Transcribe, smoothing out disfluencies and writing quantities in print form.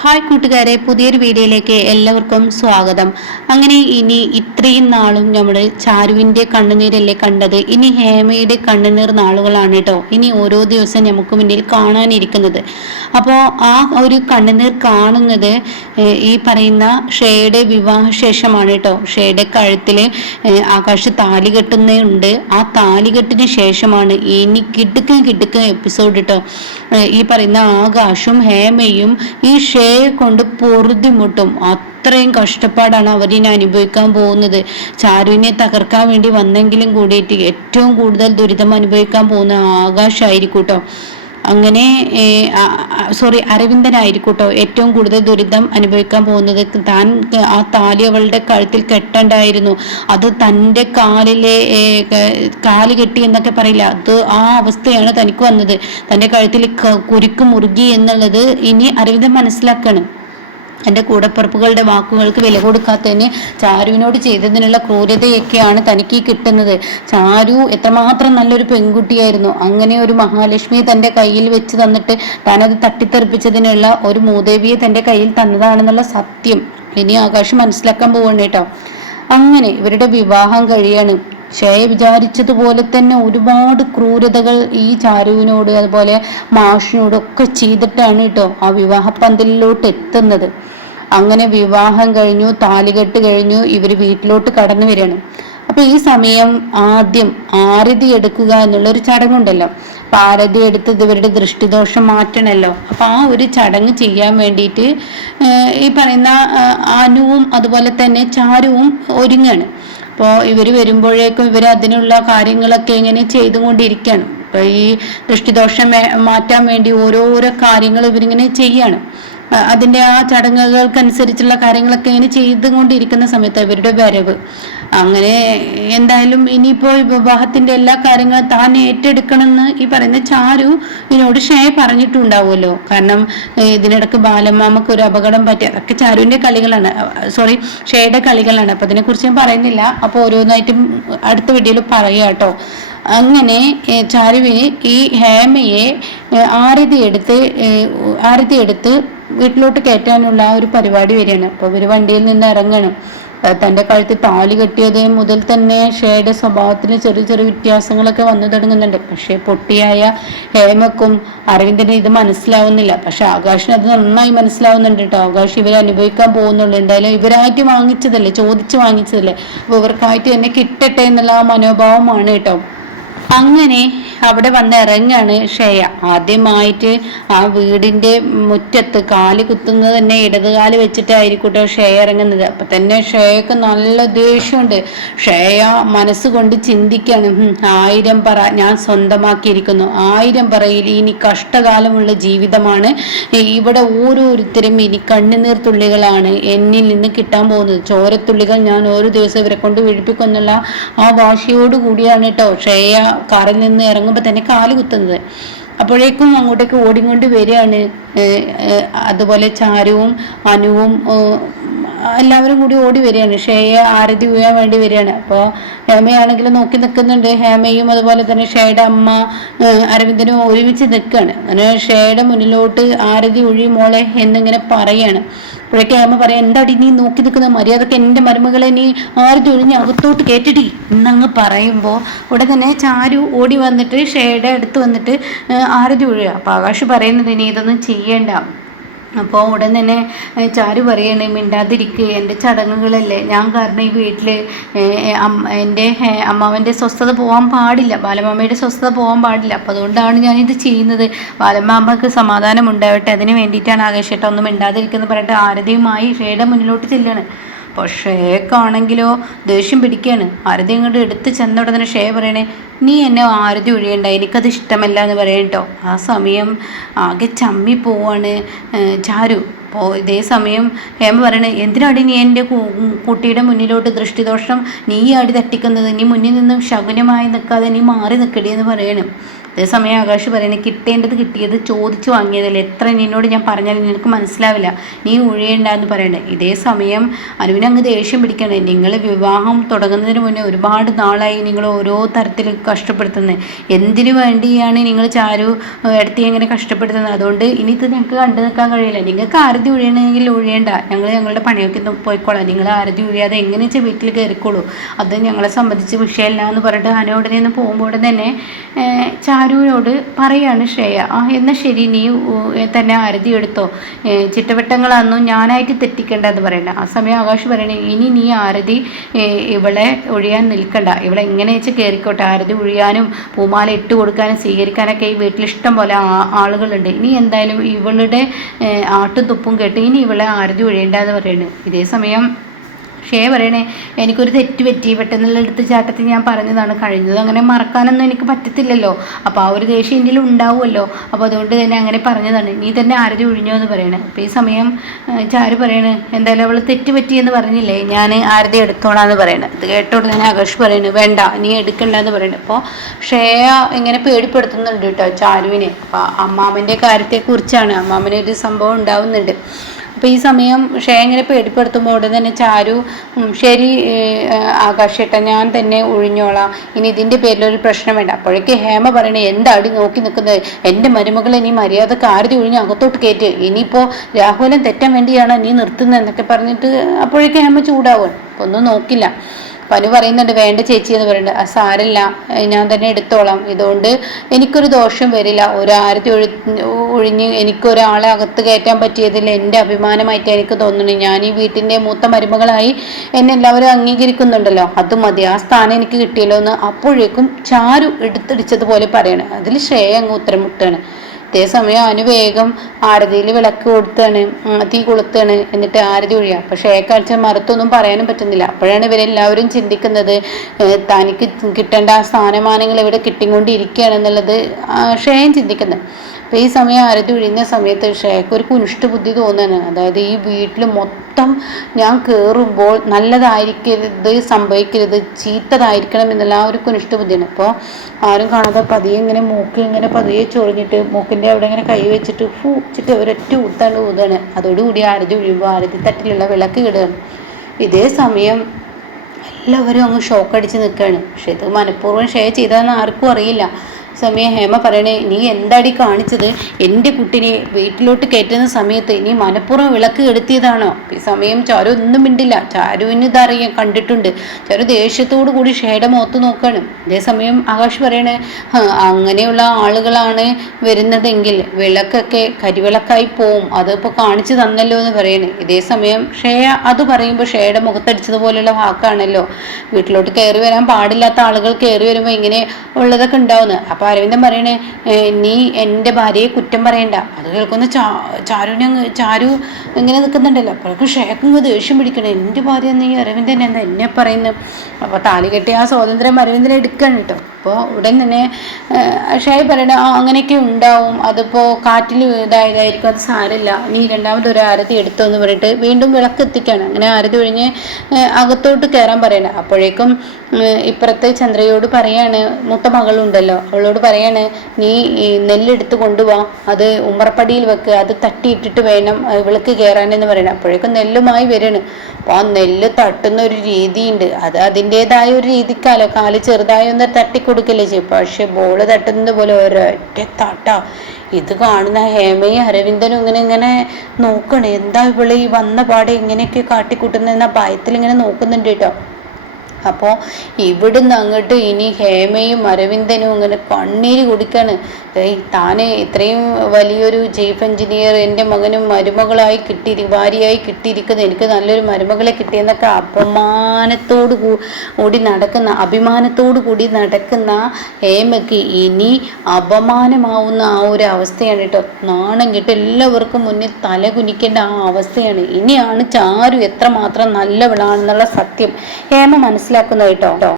Hi കൂട്ടുകാരെ, പുതിയൊരു വീഡിയോയിലേക്ക് എല്ലാവർക്കും സ്വാഗതം. അങ്ങനെ ഇനി ഇത്രയും നാളും നമ്മൾ ചാരുവിൻ്റെ കണ്ണുനീരല്ലേ കണ്ടത്, ഇനി ഹേമയുടെ കണ്ണുനീർ നാളുകളാണ് കേട്ടോ ഇനി ഓരോ ദിവസം നമുക്ക് മുന്നിൽ കാണാനിരിക്കുന്നത്. അപ്പോൾ ആ ഒരു കണ്ണുനീർ കാണുന്നത് ഈ പറയുന്ന ഷേയുടെ വിവാഹശേഷമാണ് കേട്ടോ. ഷേയുടെ കഴുത്തിൽ ആകാശ് താലി കെട്ടുന്നുണ്ട്. ആ താലികെട്ടിന് ശേഷമാണ് ഇനി കിടുക്കം എപ്പിസോഡ് കേട്ടോ. ഈ പറയുന്ന ആകാശും ഹേമയും ഈ ഷേയെ കൊണ്ട് പൊറുതിമുട്ടും. അത്രയും കഷ്ടപ്പാടാണ് അവരിനെ അനുഭവിക്കാൻ പോകുന്നത്. ചാരുവിനെ തകർക്കാൻ വേണ്ടി വന്നെങ്കിലും കൂടിയിട്ട് ഏറ്റവും കൂടുതൽ ദുരിതം അനുഭവിക്കാൻ പോകുന്ന ആകാശായിരിക്കും കേട്ടോ. അങ്ങനെ അരവിന്ദനായിരിക്കൂട്ടോ ഏറ്റവും കൂടുതൽ ദുരിതം അനുഭവിക്കാൻ പോകുന്നത്. താൻ ആ താലി അവളുടെ കഴുത്തിൽ കെട്ടണ്ടായിരുന്നു. അത് തൻ്റെ കാല് കെട്ടി എന്നൊക്കെ പറയില്ല, അത് ആ അവസ്ഥയാണ് തനിക്ക് വന്നത്. തൻ്റെ കഴുത്തിൽ കുരുക്ക് മുറുകി എന്നുള്ളത് ഇനി അരവിന്ദൻ മനസ്സിലാക്കണം. എൻ്റെ കൂടപ്പിറപ്പുകളുടെ വാക്കുകൾക്ക് വില കൊടുക്കാത്തതിന് ചാരുവിനോട് ചെയ്തതിനുള്ള ക്രൂരതയൊക്കെയാണ് തനിക്ക് കിട്ടുന്നത്. ചാരു എത്രമാത്രം നല്ലൊരു പെൺകുട്ടിയായിരുന്നു. അങ്ങനെ ഒരു മഹാലക്ഷ്മിയെ തൻ്റെ കയ്യിൽ വെച്ച് തന്നിട്ട് താനത് തട്ടിത്തെറിപ്പിച്ചതിനുള്ള ഒരു മൂദേവിയെ തൻ്റെ കയ്യിൽ തന്നതാണെന്നുള്ള സത്യം ഇനി ആകാശം മനസ്സിലാക്കാൻ പോവാണ് കേട്ടോ. അങ്ങനെ ഇവരുടെ വിവാഹം കഴിയാണ്. ഷേയ വിചാരിച്ചതുപോലെ തന്നെ ഒരുപാട് ക്രൂരതകൾ ഈ ചാരുവിനോട് അതുപോലെ മാഷിനോടൊക്കെ ചെയ്തിട്ടാണ് കേട്ടോ ആ വിവാഹപ്പന്തലിലോട്ട് എത്തുന്നത്. അങ്ങനെ വിവാഹം കഴിഞ്ഞു, താലികെട്ട് കഴിഞ്ഞു, ഇവർ വീട്ടിലോട്ട് കടന്നു വരികയാണ്. അപ്പൊ ഈ സമയം ആദ്യം ആരതി എടുക്കുക എന്നുള്ളൊരു ചടങ്ങുണ്ടല്ലോ. അപ്പൊ ആരതി എടുത്ത് ഇവരുടെ ദൃഷ്ടിദോഷം മാറ്റണല്ലോ. അപ്പൊ ആ ഒരു ചടങ്ങ് ചെയ്യാൻ വേണ്ടിയിട്ട് ഈ പറയുന്ന അനുവും അതുപോലെ തന്നെ ചാരുവും ഒരുങ്ങാണ്. അപ്പോൾ ഇവർ വരുമ്പോഴേക്കും ഇവർ അതിനുള്ള കാര്യങ്ങളൊക്കെ ഇങ്ങനെ ചെയ്തുകൊണ്ടിരിക്കുകയാണ്. ഇപ്പൊ ഈ ദൃഷ്ടിദോഷം മാറ്റാൻ വേണ്ടി ഓരോരോ കാര്യങ്ങൾ ഇവരിങ്ങനെ ചെയ്യാണ്. അതിൻ്റെ ആ ചടങ്ങുകൾക്കനുസരിച്ചുള്ള കാര്യങ്ങളൊക്കെ ഇങ്ങനെ ചെയ്തുകൊണ്ടിരിക്കുന്ന സമയത്ത് ഇവരുടെ വരവ്. അങ്ങനെ എന്തായാലും ഇനിയിപ്പോൾ വിവാഹത്തിന്റെ എല്ലാ കാര്യങ്ങളും താൻ ഏറ്റെടുക്കണമെന്ന് ഈ പറയുന്ന ചാരു ഇതിനോട് ഷേയ പറഞ്ഞിട്ടുണ്ടാവുമല്ലോ. കാരണം ഇതിനിടക്ക് ബാലമാമക്ക് ഒരു അപകടം പറ്റി, അതൊക്കെ ചാരുവിന്റെ കളികളാണ്, ഷേയുടെ കളികളാണ്. അപ്പൊ അതിനെക്കുറിച്ച് ഞാൻ പറയുന്നില്ല. അപ്പോൾ ഓരോന്നായിട്ടും അടുത്ത വീഡിയോയിൽ പറയാം കേട്ടോ. അങ്ങനെ ചാരുവിന് ഈ ഹേമയെ ആരതി എടുത്ത് വീട്ടിലോട്ട് കയറ്റാനുള്ള ആ ഒരു പരിപാടി വരികയാണ്. അപ്പോൾ ഇവർ വണ്ടിയിൽ നിന്ന് ഇറങ്ങണം. തൻ്റെ കഴുത്തിൽ താലി കെട്ടിയത് മുതൽ തന്നെ ഷേയുടെ സ്വഭാവത്തിന് ചെറിയ ചെറിയ വ്യത്യാസങ്ങളൊക്കെ വന്നു തുടങ്ങുന്നുണ്ട്. പക്ഷേ പൊട്ടിയായ ഹേമക്കും അരവിന്ദന് ഇത് മനസ്സിലാവുന്നില്ല. പക്ഷെ ആകാശിന് അത് നന്നായി മനസ്സിലാവുന്നുണ്ട് കേട്ടോ. ആകാശ് ഇവരെ അനുഭവിക്കാൻ പോകുന്നുള്ളൂ. എന്തായാലും ഇവരായിട്ട് വാങ്ങിച്ചതല്ലേ, ചോദിച്ചു വാങ്ങിച്ചതല്ലേ, അപ്പോൾ ഇവർക്കായിട്ട് തന്നെ കിട്ടട്ടെ എന്നുള്ള ആ മനോഭാവമാണ് കേട്ടോ. അങ്ങനെ അവിടെ വന്ന് ഇറങ്ങാണ് ഷേയ. ആദ്യമായിട്ട് ആ വീടിന്റെ മുറ്റത്ത് കാല് കുത്തുന്നത് തന്നെ ഇടതുകാല് വെച്ചിട്ടായിരിക്കട്ടോ ഷേയ ഇറങ്ങുന്നത്. അപ്പൊ തന്നെ ഷേയക്ക് നല്ല ദേഷ്യമുണ്ട്. ഷേയ മനസ്സുകൊണ്ട് ചിന്തിക്കാണ്, 1000 പറ ഞാൻ സ്വന്തമാക്കിയിരിക്കുന്നു. 1000 പറയിൽ ഇനി കഷ്ടകാലമുള്ള ജീവിതമാണ്. ഇവിടെ ഓരോരുത്തരും ഇനി കണ്ണുനീർ തുള്ളികളാണ് എന്നിൽ നിന്ന് കിട്ടാൻ പോകുന്നത്. ചോരത്തുള്ളികൾ ഞാൻ ഓരോ ദിവസം ഇവരെ കൊണ്ട് വീഴിപ്പിക്കുന്നുള്ള ആ വാശിയോട് കൂടിയാണ് കേട്ടോ ഷേയ കാറിൽ നിന്ന് ഇറങ്ങുമ്പോൾ തന്നെ കാല് കുത്തുന്നത്. അപ്പോഴേക്കും അങ്ങോട്ടേക്ക് ഓടിക്കൊണ്ട് വരികയാണ്. അതുപോലെ ചാരുവും അനുവും എല്ലാവരും കൂടി ഓടി വരികയാണ്. ഷേയെ ആരതി ഉയ്യാൻ വേണ്ടി വരികയാണ്. അപ്പോൾ ഹേമയാണെങ്കിലും നോക്കി നിൽക്കുന്നുണ്ട്. ഹേമയും അതുപോലെ തന്നെ ഷേയുടെ അമ്മ അരവിന്ദനും ഒരുമിച്ച് നിൽക്കുകയാണ്. അങ്ങനെ ഷേയുടെ മുന്നിലോട്ട് ആരതി ഒഴി മോളെ എന്നിങ്ങനെ പറയാണ്. അപ്പോഴേക്കും ഹേമ പറയാം, എന്താടി നീ നോക്കി നിൽക്കുന്ന, മര്യാദക്ക് എൻ്റെ മരുമകളെ നീ ആരതി ഒഴിഞ്ഞ് അകത്തോട്ട് കേട്ടിടി എന്നങ്ങ് പറയുമ്പോൾ ഉടനെ തന്നെ ചാരു ഓടി വന്നിട്ട് ഷേയുടെ അടുത്ത് വന്നിട്ട് ആരതി ഒഴിയുക. അപ്പോൾ ആകാശ് പറയുന്നത് ഇനി ഇതൊന്നും ചെയ്യേണ്ട. അപ്പോൾ ഉടൻ തന്നെ ചാരു പറയണേ, മിണ്ടാതിരിക്കുക, എൻ്റെ ചടങ്ങുകളല്ലേ, ഞാൻ കാരണം ഈ വീട്ടിൽ എൻ്റെ അമ്മാവൻ്റെ സ്വസ്ഥത പോകാൻ പാടില്ല, ബാലമാമയുടെ സ്വസ്ഥത പോകാൻ പാടില്ല. അപ്പോൾ അതുകൊണ്ടാണ് ഞാനിത് ചെയ്യുന്നത്. ബാലമാമക്ക് സമാധാനം ഉണ്ടാവട്ടെ, അതിന് വേണ്ടിയിട്ടാണ് ആകാശേട്ട ഒന്നും മിണ്ടാതിരിക്കുന്നത് പറഞ്ഞിട്ട് ആരതിയുമായി ഷേയുടെ മുന്നിലോട്ട് ചെല്ലാണ്. അപ്പോൾ ഷേക്കാണെങ്കിലോ ദേഷ്യം പിടിക്കുകയാണ്. ആരതി ഇങ്ങോട്ട് എടുത്ത് ചെന്ന ഉടനെ ഷേ പറയണേ, നീ എന്നെ ആരതി ഒഴിയണ്ട, എനിക്കത് ഇഷ്ടമല്ല എന്ന് പറയട്ടോ. ആ സമയം ആകെ ചമ്മി പോവാണ് ചാരു. അപ്പോൾ ഇതേ സമയം ഹേമ പറയണേ, എന്തിനാടി നീ എൻ്റെ കുട്ടിയുടെ മുന്നിലോട്ട് ദൃഷ്ടിദോഷം നീ ആടി തട്ടിക്കുന്നത്, നീ മുന്നിൽ നിന്നും ശകുനമായി നിൽക്കാതെ നീ മാറി നിൽക്കടി എന്ന് പറയണം. അതേസമയം ആകാശ് പറയുന്നത് കിട്ടേണ്ടത് കിട്ടിയത് ചോദിച്ചു വാങ്ങിയതല്ലേ, എത്ര നിന്നോട് ഞാൻ പറഞ്ഞാലും നിനക്ക് മനസ്സിലാവില്ല, നീ ഒഴിയണ്ടെന്ന് പറയണേ. ഇതേ സമയം അനുവിനങ്ങ് ദേഷ്യം പിടിക്കണേ. നിങ്ങൾ വിവാഹം തുടങ്ങുന്നതിന് മുന്നേ ഒരുപാട് നാളായി നിങ്ങൾ ഓരോ തരത്തിൽ കഷ്ടപ്പെടുത്തുന്നത്. എന്തിനു വേണ്ടിയാണ് നിങ്ങൾ ചാരു എടുത്തി എങ്ങനെ കഷ്ടപ്പെടുത്തുന്നത്? അതുകൊണ്ട് ഇനി ഇത് ഞങ്ങൾക്ക് കണ്ടു നിൽക്കാൻ കഴിയില്ല. നിങ്ങൾക്ക് ആരതി ഒഴിയണമെങ്കിൽ ഒഴിയേണ്ട, ഞങ്ങൾ ഞങ്ങളുടെ പണിയൊക്കെ പോയിക്കോളാം. നിങ്ങൾ ആരതി ഒഴിയാതെ എങ്ങനെ വെച്ചാൽ വീട്ടിൽ കയറിക്കോളൂ, അത് ഞങ്ങളെ സംബന്ധിച്ച് വിഷയമല്ല എന്ന് പറഞ്ഞിട്ട് അനുവിനെ നിന്ന് പോകുമ്പോൾ തന്നെ ചാരുവിനോട് പറയാണ് ശ്രേയ, എന്നാൽ ശരി, നീ തന്നെ ആരതി എടുത്തോ, ചിട്ടവട്ടങ്ങളൊന്നും ഞാനായിട്ട് തെറ്റിക്കേണ്ടെന്ന് പറയണ്ട. ആ സമയം ആകാശ് പറയണേ, ഇനി നീ ആരതി ഇവളെ ഒഴിയാൻ നിൽക്കണ്ട, ഇവളെ എങ്ങനെ വെച്ചാൽ കയറിക്കോട്ടെ. ആരതി ഒഴിയാനും പൂമാല ഇട്ട് കൊടുക്കാനും സ്വീകരിക്കാനൊക്കെ ഈ വീട്ടിലിഷ്ടം പോലെ ആളുകളുണ്ട്. ഇനി എന്തായാലും ഇവളുടെ ആട്ടും തുപ്പും കേട്ട് ഇനി ഇവളെ ആരതി ഒഴിയേണ്ടെന്ന് പറയുന്നത്. ഇതേ സമയം പറയണേ, എനിക്കൊരു തെറ്റ് പറ്റി, പെട്ടെന്നുള്ള എടുത്ത് ചാട്ടത്തിൽ ഞാൻ പറഞ്ഞതാണ്, കഴിഞ്ഞത് അങ്ങനെ മറക്കാനൊന്നും എനിക്ക് പറ്റത്തില്ലല്ലോ, അപ്പോൾ ആ ഒരു ദേഷ്യം എൻ്റെ ഉണ്ടാവുമല്ലോ, അപ്പോൾ അതുകൊണ്ട് തന്നെ അങ്ങനെ പറഞ്ഞതാണ്, നീ തന്നെ ആരതി ഒഴിഞ്ഞോ എന്ന് പറയണേ. അപ്പോൾ ഈ സമയം ചാരു പറയണേ, എന്തായാലും അവൾ തെറ്റ് പറ്റിയെന്ന് പറഞ്ഞില്ലേ, ഞാൻ ആരതി എടുത്തോളാന്ന് പറയണേ. ഇത് കേട്ടോട് തന്നെ ആകാശ് പറയണേ, വേണ്ട നീ എടുക്കണ്ടെന്ന് പറയണേ. അപ്പോൾ ശ്രേയ ഇങ്ങനെ പേടിപ്പെടുത്തുന്നുണ്ട് കേട്ടോ ചാരുവിനെ. അപ്പോൾ അമ്മാമ്മൻ്റെ കാര്യത്തെക്കുറിച്ചാണ്, അമ്മാമ്മന് ഒരു സംഭവം ഉണ്ടാവുന്നുണ്ട്. അപ്പോൾ ഈ സമയം ശ്രേയ ഇങ്ങനെ പേടിപ്പെടുത്തുമ്പോൾ ഉടനെ തന്നെ ചാരു, ശരി ആകാശേട്ടാ ഞാൻ തന്നെ ഒഴിഞ്ഞോളാം, ഇനി ഇതിൻ്റെ പേരിലൊരു പ്രശ്നം വേണ്ട. അപ്പോഴേക്ക് ഹേമ പറയണേ, എന്താടി നോക്കി നിൽക്കുന്നത്, എൻ്റെ മരുമകളെ നീ മര്യാദക്ക് ആരതി ഒഴിഞ്ഞ് അകത്തോട്ട് കയറ്റ്, ഇനിയിപ്പോൾ രാഹുലൻ തെറ്റാൻ വേണ്ടിയാണ് നീ നിർത്തുന്നത് എന്നൊക്കെ പറഞ്ഞിട്ട് അപ്പോഴേക്ക് ഹേമ ചൂടാവും. ഒന്നും നോക്കില്ല. പനു പറയുന്നുണ്ട്, വേണ്ട ചേച്ചി എന്ന് പറയുന്നുണ്ട്. സാരല്ല, ഞാൻ തന്നെ എടുത്തോളാം, ഇതുകൊണ്ട് എനിക്കൊരു ദോഷം വരില്ല, ഒരാരതി ഒഴിഞ്ഞ് എനിക്കൊരാളെ അകത്ത് കയറ്റാൻ പറ്റിയതിൽ എൻ്റെ അഭിമാനമായിട്ട് എനിക്ക് തോന്നുന്നു. ഞാൻ ഈ വീട്ടിൻ്റെ മൂത്ത മരുമകളായി എന്നെ എല്ലാവരും അംഗീകരിക്കുന്നുണ്ടല്ലോ, അത് മതി, ആ സ്ഥാനം എനിക്ക് കിട്ടിയല്ലോ എന്ന് അപ്പോഴേക്കും ചാരു എടുത്തിടിച്ചതുപോലെ പറയണം. അതിൽ ശ്രേയ അങ്ങ് ഉത്തരം മുട്ടാണ്. അതേസമയം അനു വേഗം ആരതിയിൽ വിളക്ക് കൊടുത്താണ്, തീ കൊളുത്താണ്, എന്നിട്ട് ആരതി ഒഴിയുക. അപ്പോൾ ശ്രേയക്കാഴ്ച മറുത്തൊന്നും പറയാനും പറ്റുന്നില്ല. അപ്പോഴാണ് ഇവരെല്ലാവരും ചിന്തിക്കുന്നത്, തനിക്ക് കിട്ടേണ്ട ആ സ്ഥാനമാനങ്ങൾ ഇവിടെ കിട്ടിക്കൊണ്ടിരിക്കുകയാണെന്നുള്ളത് ശ്രേയം ചിന്തിക്കുന്നത്. അപ്പോൾ ഈ സമയം ആരതി ഒഴിയുന്ന സമയത്ത് ശ്രേയക്ക് ഒരു കുനിഷ്ട ബുദ്ധി തോന്നുകയാണ്. അതായത് ഈ വീട്ടിൽ മൊത്തം ഞാൻ കയറുമ്പോൾ നല്ലതായിരിക്കരുത്, സംഭവിക്കരുത്, ചീത്തതായിരിക്കണം എന്നുള്ള ആ ഒരു കുനിഷ്ട ബുദ്ധിയാണ്. അപ്പോൾ ആരും കാണാതെ പതിയെ ഇങ്ങനെ മൂക്ക് ഇങ്ങനെ പതിയെ ചൊറിഞ്ഞിട്ട് മൂക്കിൻ്റെ അവിടെ ഇങ്ങനെ കൈ വെച്ചിട്ട് വെച്ചിട്ട് ഒരൊറ്റ ഊത്താണ് ഊതാണ്. അതോടുകൂടി ആരതി ഒഴിയുമ്പോൾ ആരതി തട്ടിലുള്ള വിളക്ക് കിടുകയാണ്. ഇതേ സമയം എല്ലാവരും അങ്ങ് ഷോക്കടിച്ച് നിൽക്കുകയാണ്. പക്ഷെ ഇത് മനഃപൂർവ്വം ഷെയർ ചെയ്തതെന്ന് ആർക്കും അറിയില്ല. സമയം ഹേമ പറയണേ, നീ എന്താടി കാണിച്ചത്, എൻ്റെ കുട്ടിനെ വീട്ടിലോട്ട് കയറ്റുന്ന സമയത്ത് നീ മനഃപൂർവ്വം വിളക്ക് കെടുത്തിയതാണോ? ഈ സമയം ചാരു ഒന്നും മിണ്ടില്ല. ചാരുവിന് ഇതറിയാം, കണ്ടിട്ടുണ്ട്. ചാരു ദേഷ്യത്തോടു കൂടി ഷേയുടെ മുഖത്ത് നോക്കുകയാണ്. അതേസമയം ആകാശ് പറയണേ, അങ്ങനെയുള്ള ആളുകളാണ് വരുന്നതെങ്കിൽ വിളക്കൊക്കെ കരിവിളക്കായി പോവും, അതിപ്പോൾ കാണിച്ചു തന്നല്ലോ എന്ന് പറയണേ. ഇതേ സമയം ഷേയ അത് പറയുമ്പോൾ ഷേയുടെ മുഖത്തടിച്ചതുപോലെയുള്ള വാക്കാണല്ലോ, വീട്ടിലോട്ട് കയറി വരാൻ പാടില്ലാത്ത ആളുകൾ കയറി വരുമ്പോൾ ഇങ്ങനെ ഉള്ളതൊക്കെ ഉണ്ടാവുന്നത്. അപ്പോൾ അരവിന്ദൻ പറയണേ, നീ എൻ്റെ ഭാര്യയെ കുറ്റം പറയണ്ട. അത് കേൾക്കുന്ന ചാരു ഇങ്ങനെ നിൽക്കുന്നുണ്ടല്ലോ. അപ്പോഴേക്കും ഷേക്ക് ദേഷ്യം പിടിക്കണേ, എൻ്റെ ഭാര്യ നീ അരവിന്ദൻ എന്താ എന്നെ പറയുന്നത്? അപ്പോൾ താലി കെട്ടി ആ സ്വാതന്ത്ര്യം അരവിന്ദനെ എടുക്കുകയാണ് കേട്ടോ. അപ്പോൾ ഉടൻ തന്നെ ഷായി പറയണേ, അങ്ങനെയൊക്കെ ഉണ്ടാവും, അതിപ്പോൾ കാറ്റിൽ ഇതായതായിരിക്കും, അത് സാരമില്ല, നീ രണ്ടാമതൊരു ആരതി എടുത്തോ എന്ന് പറഞ്ഞിട്ട് വീണ്ടും വിളക്ക് എത്തിക്കുകയാണ്. അങ്ങനെ ആരതി ഒഴിഞ്ഞ് അകത്തോട്ട് കയറാൻ പറയണേ. അപ്പോഴേക്കും ഇപ്പുറത്തെ ചന്ദ്രയോട് പറയാണ്, മൂത്ത മകളുണ്ടല്ലോ, അവളോട് പറയാണ്, നീ നെല്ലെടുത്ത് കൊണ്ടുപോവാ, അത് ഉമ്മറപ്പടിയിൽ വെക്കുക, അത് തട്ടിയിട്ടിട്ട് വേണം വിളക്ക് കയറാനെന്ന് പറയണം. അപ്പോഴേക്കും നെല്ലുമായി വരണം. അപ്പോൾ ആ നെല്ല് തട്ടുന്ന ഒരു രീതിയുണ്ട്, അത് അതിൻ്റെതായ ഒരു രീതിക്കാലോ, കാല് ചെറുതായി ഒന്ന് തട്ടിക്കൊടുക്കല്ലേ ചെയ്യും. പക്ഷെ ബോള് തട്ടുന്നത് പോലെ ഒരൊറ്റ തട്ട. ഇത് കാണുന്ന ഹേമയും അരവിന്ദനും ഇങ്ങനെ നോക്കണേ, എന്താ ഇവള് ഈ വന്ന പാടെ ഇങ്ങനെയൊക്കെ കാട്ടിക്കൂട്ടുന്ന ഭയത്തിൽ ഇങ്ങനെ നോക്കുന്നുണ്ട് കേട്ടോ. അപ്പോൾ ഇവിടുന്ന് അങ്ങോട്ട് ഇനി ഹേമയും അരവിന്ദനും ഇങ്ങനെ കണ്ണീര് കുടിക്കാണ്. താന് ഇത്രയും വലിയൊരു ചീഫ് എഞ്ചിനീയർ എൻ്റെ മകനും മരുമകളായി ഭാര്യയായി കിട്ടിയിരിക്കുന്നത്, എനിക്ക് നല്ലൊരു മരുമകളെ കിട്ടിയെന്നൊക്കെ അഭിമാനത്തോടു കൂടി നടക്കുന്ന ഹേമയ്ക്ക് ഇനി അപമാനമാവുന്ന ആ ഒരു അവസ്ഥയാണ് കേട്ടോ. നാണം കേട്ടോ, എല്ലാവർക്കും മുന്നിൽ തല കുനിക്കേണ്ട ആ അവസ്ഥയാണ്. ഇനിയാണ് ചാരു എത്രമാത്രം നല്ലവളാണെന്നുള്ള സത്യം ഹേമ മനസ്സിലാക്കുന്നത് കേട്ടോ.